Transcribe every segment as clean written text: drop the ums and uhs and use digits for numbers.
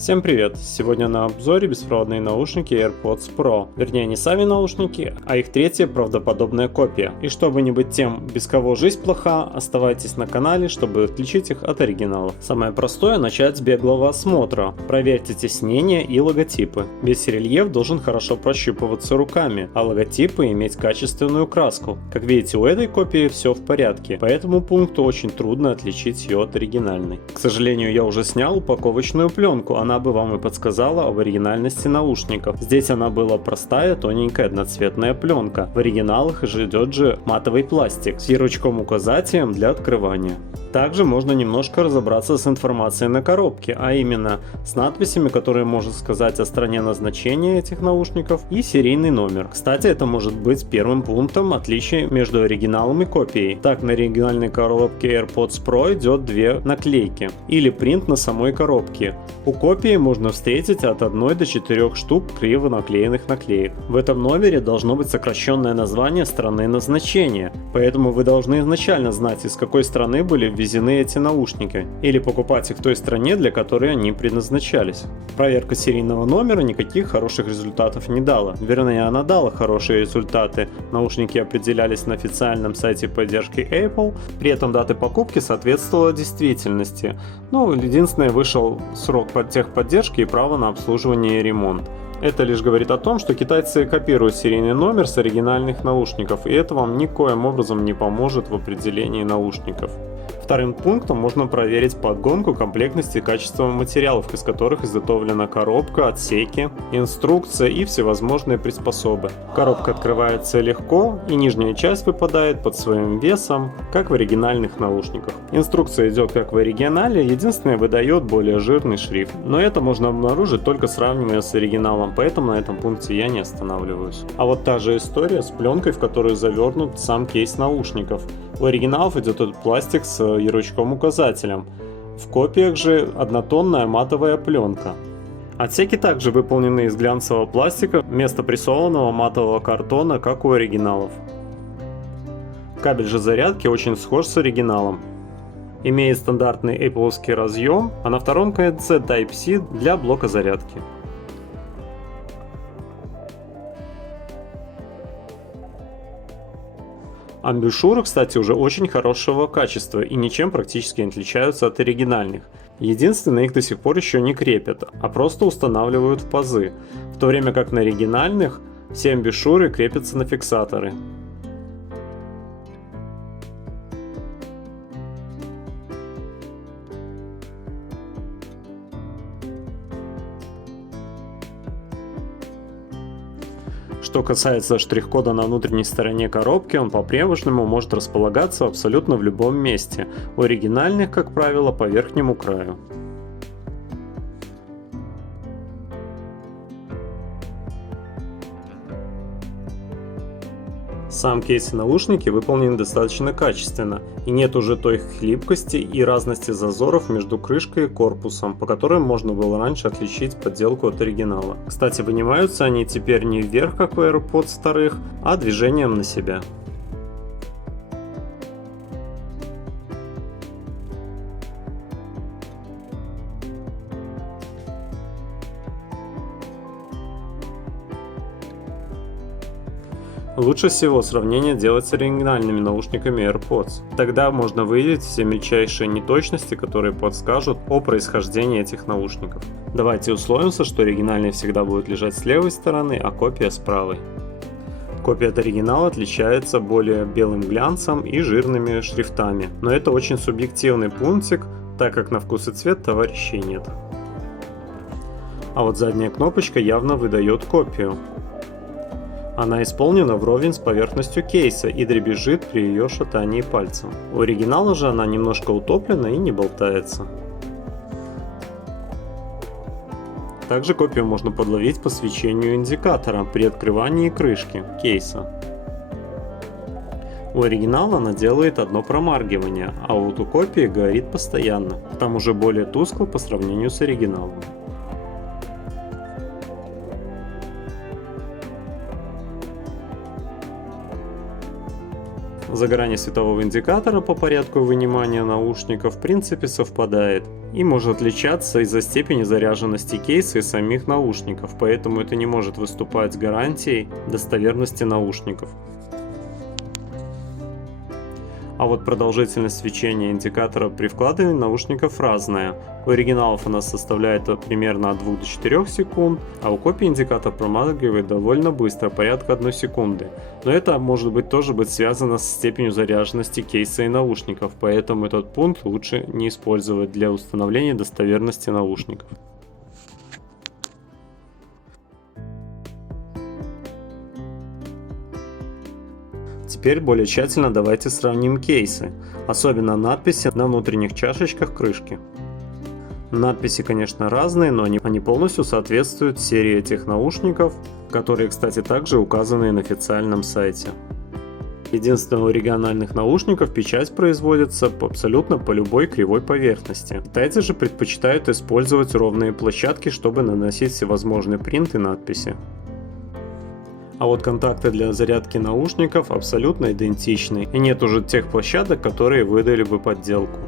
Всем привет! Сегодня на обзоре беспроводные наушники AirPods Pro. Вернее, не сами наушники, а их третья правдоподобная копия. И чтобы не быть тем, без кого жизнь плоха, оставайтесь на канале, чтобы отличить их от оригиналов. Самое простое — начать с беглого осмотра. Проверьте теснение и логотипы. Весь рельеф должен хорошо прощупываться руками, а логотипы иметь качественную краску. Как видите, у этой копии все в порядке, по этому пункту очень трудно отличить ее от оригинальной. К сожалению, я уже снял упаковочную пленку, она бы вам и подсказала об оригинальности наушников. Здесь она была простая, тоненькая, одноцветная пленка. В оригиналах же идет матовый пластик с ярлычком-указателем для открывания. Также можно немножко разобраться с информацией на коробке, а именно с надписями, которые можно сказать о стране назначения этих наушников, и серийный номер. Кстати, это может быть первым пунктом отличия между оригиналом и копией. Так, на оригинальной коробке AirPods Pro идет две наклейки или принт на самой коробке. У копии можно встретить от 1 до 4 штук криво наклеенных наклеек. В этом номере должно быть сокращенное название страны назначения, поэтому вы должны изначально знать, из какой страны были ввезены эти наушники, или покупать их в той стране, для которой они предназначались. Проверка серийного номера никаких хороших результатов не дала. Вернее, она дала хорошие результаты. Наушники определялись на официальном сайте поддержки Apple, при этом дата покупки соответствовала действительности. Единственное, вышел срок техподдержки и право на обслуживание и ремонт. Это лишь говорит о том, что китайцы копируют серийный номер с оригинальных наушников, и это вам никоим образом не поможет в определении наушников. Вторым пунктом можно проверить подгонку, комплектности и качество материалов, из которых изготовлена коробка, отсеки, инструкция и всевозможные приспособы. Коробка открывается легко, и нижняя часть выпадает под своим весом, как в оригинальных наушниках. Инструкция идет как в оригинале, единственное, выдает более жирный шрифт. Но это можно обнаружить только сравнивая с оригиналом, поэтому на этом пункте я не останавливаюсь. А вот та же история с пленкой, в которую завернут сам кейс наушников. У оригиналов идет этот пластик с ярлычком-указателем. В копиях же однотонная матовая пленка. Отсеки также выполнены из глянцевого пластика вместо прессованного матового картона, как у оригиналов. Кабель же зарядки очень схож с оригиналом. Имеет стандартный Apple-овский разъем, а на втором конце Type-C для блока зарядки. Амбушюры, кстати, уже очень хорошего качества и ничем практически не отличаются от оригинальных. Единственное, их до сих пор еще не крепят, а просто устанавливают в пазы, в то время как на оригинальных все амбушюры крепятся на фиксаторы. Что касается штрих-кода на внутренней стороне коробки, он по-прежнему может располагаться абсолютно в любом месте, у оригинальных, как правило, по верхнему краю. Сам кейс и наушники выполнены достаточно качественно, и нет уже той хлипкости и разности зазоров между крышкой и корпусом, по которым можно было раньше отличить подделку от оригинала. Кстати, вынимаются они теперь не вверх, как у AirPods старых, а движением на себя. Лучше всего сравнение делать с оригинальными наушниками AirPods. Тогда можно выявить все мельчайшие неточности, которые подскажут о происхождении этих наушников. Давайте условимся, что оригинальные всегда будут лежать с левой стороны, а копия с правой. Копия от оригинала отличается более белым глянцем и жирными шрифтами, но это очень субъективный пунктик, так как на вкус и цвет товарищей нет. А вот задняя кнопочка явно выдает копию. Она исполнена вровень с поверхностью кейса и дребезжит при ее шатании пальцем. У оригинала же она немножко утоплена и не болтается. Также копию можно подловить по свечению индикатора при открывании крышки кейса. У оригинала она делает одно промаргивание, а вот у копии горит постоянно, к тому же более тускло по сравнению с оригиналом. Загорание светового индикатора по порядку вынимания наушника в принципе совпадает. и может отличаться из-за степени заряженности кейса и самих наушников, поэтому это не может выступать гарантией достоверности наушников. А вот продолжительность свечения индикатора при вкладывании наушников разная. У оригиналов она составляет примерно от 2 до 4 секунд, а у копий индикатор промаргивает довольно быстро, порядка 1 секунды. Но это может быть тоже быть связано с степенью заряженности кейса и наушников, поэтому этот пункт лучше не использовать для установления достоверности наушников. Теперь более тщательно давайте сравним кейсы, особенно надписи на внутренних чашечках крышки. Надписи, конечно, разные, но они полностью соответствуют серии этих наушников, которые, кстати, также указаны на официальном сайте. Единственное, у региональных наушников печать производится абсолютно по любой кривой поверхности. Китайцы же предпочитают использовать ровные площадки, чтобы наносить всевозможные принты и надписи. А вот контакты для зарядки наушников абсолютно идентичны, и нет уже тех площадок, которые выдали бы подделку.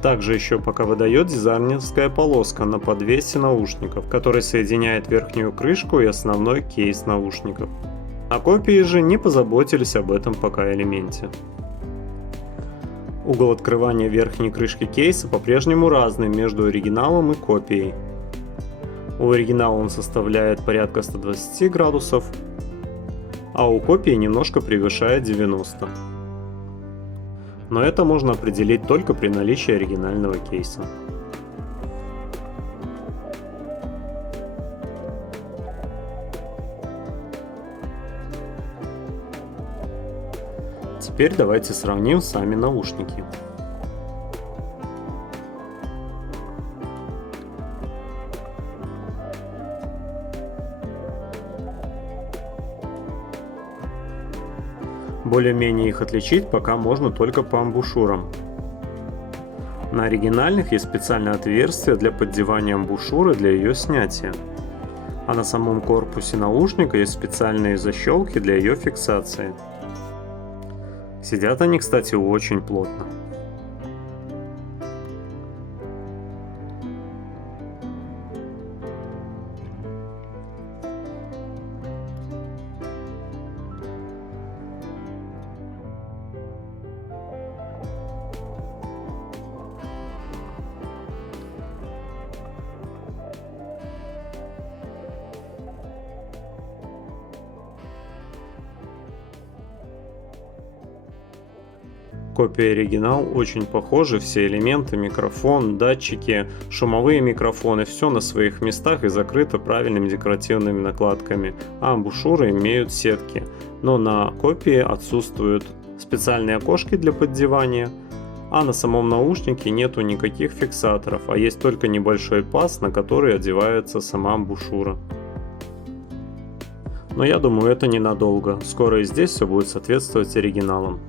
Также еще пока выдает дизайнерская полоска на подвесе наушников, который соединяет верхнюю крышку и основной кейс наушников. На копии же не позаботились об этом пока элементе. Угол открывания верхней крышки кейса по-прежнему разный между оригиналом и копией. У оригинала он составляет порядка 120 градусов, а у копии немножко превышает 90. Но это можно определить только при наличии оригинального кейса. Теперь давайте сравним сами наушники. Более-менее их отличить пока можно только по амбушюрам. На оригинальных есть специальное отверстие для поддевания амбушюры для ее снятия. А на самом корпусе наушника есть специальные защелки для ее фиксации. Сидят они, кстати, очень плотно. Копия и оригинал очень похожи, все элементы, микрофон, датчики, шумовые микрофоны, все на своих местах и закрыто правильными декоративными накладками, а амбушюры имеют сетки, но на копии отсутствуют специальные окошки для поддевания, а на самом наушнике нету никаких фиксаторов, а есть только небольшой паз, на который одевается сама амбушюра. Но я думаю, это ненадолго, скоро и здесь все будет соответствовать оригиналам.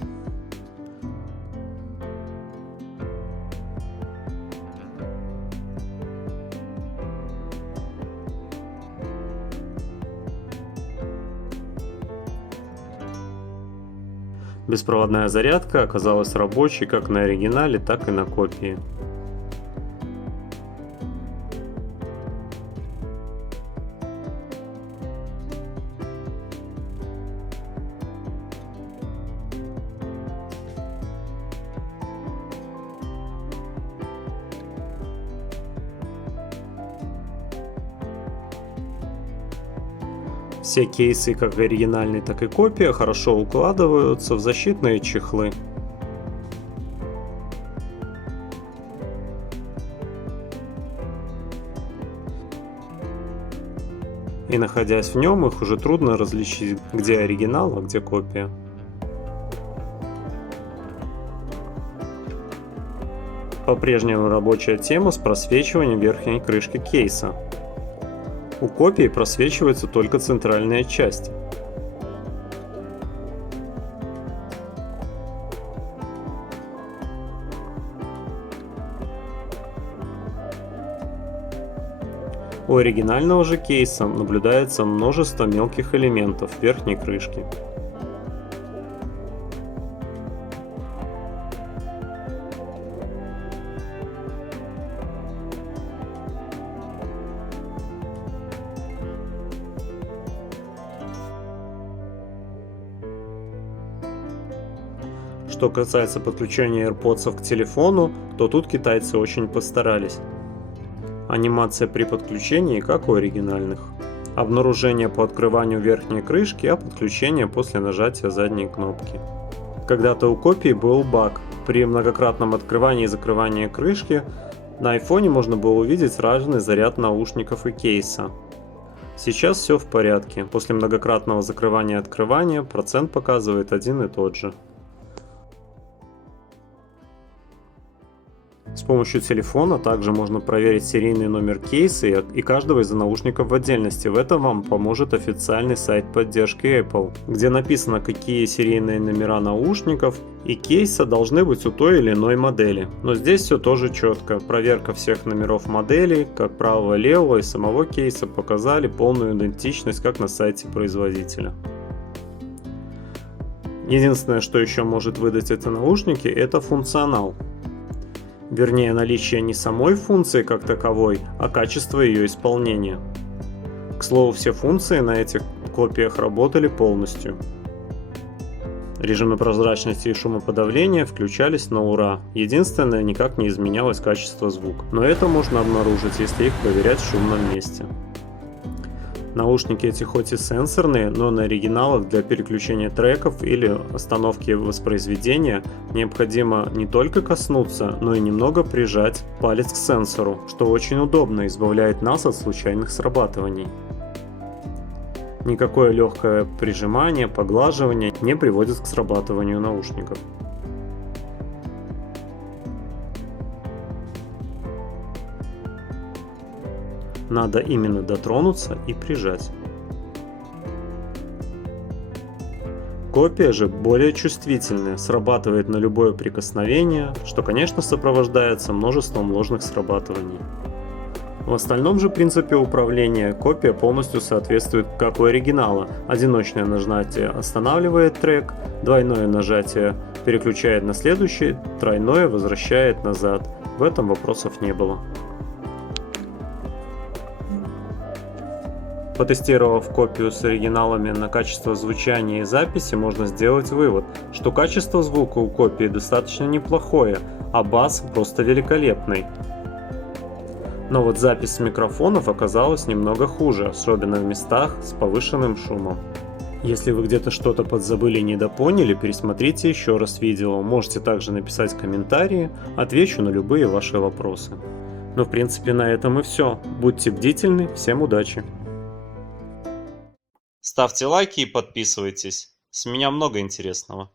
Беспроводная зарядка оказалась рабочей как на оригинале, так и на копии. Все кейсы, как оригинальные, так и копия, хорошо укладываются в защитные чехлы. И находясь в нем, их уже трудно различить, где оригинал, а где копия. По-прежнему рабочая тема с просвечиванием верхней крышки кейса. У копии просвечивается только центральная часть. У оригинального же кейса наблюдается множество мелких элементов верхней крышки. Что касается подключения AirPods к телефону, то тут китайцы очень постарались. Анимация при подключении как у оригинальных. Обнаружение по открыванию верхней крышки, а подключение после нажатия задней кнопки. Когда-то у копии был баг. При многократном открывании и закрывании крышки на айфоне можно было увидеть разный заряд наушников и кейса. Сейчас все в порядке. После многократного закрывания и открывания процент показывает один и тот же. С помощью телефона также можно проверить серийный номер кейса и каждого из наушников в отдельности. В этом вам поможет официальный сайт поддержки Apple, где написано, какие серийные номера наушников и кейса должны быть у той или иной модели. Но здесь все тоже четко. Проверка всех номеров моделей, как правого, левого и самого кейса, показали полную идентичность, как на сайте производителя. Единственное, что еще может выдать эти наушники, это функционал. Вернее, наличие не самой функции как таковой, а качество ее исполнения. К слову, все функции на этих копиях работали полностью. Режимы прозрачности и шумоподавления включались на ура. Единственное, никак не изменялось качество звука. Но это можно обнаружить, если их проверять в шумном месте. Наушники эти хоть и сенсорные, но на оригиналах для переключения треков или остановки воспроизведения необходимо не только коснуться, но и немного прижать палец к сенсору, что очень удобно, избавляет нас от случайных срабатываний. Никакое легкое прижимание, поглаживание не приводит к срабатыванию наушников. Надо именно дотронуться и прижать. Копия же более чувствительная, срабатывает на любое прикосновение, что, конечно, сопровождается множеством ложных срабатываний. В остальном же принципе управления копия полностью соответствует как у оригинала. Одиночное нажатие останавливает трек, двойное нажатие переключает на следующий, тройное возвращает назад. В этом вопросов не было. Потестировав копию с оригиналами на качество звучания и записи, можно сделать вывод, что качество звука у копии достаточно неплохое, а бас просто великолепный. Но вот запись с микрофонов оказалась немного хуже, особенно в местах с повышенным шумом. Если вы где-то что-то подзабыли и недопоняли, пересмотрите еще раз видео, можете также написать комментарии, отвечу на любые ваши вопросы. Но в принципе на этом и все. Будьте бдительны, всем удачи! Ставьте лайки и подписывайтесь. С меня много интересного.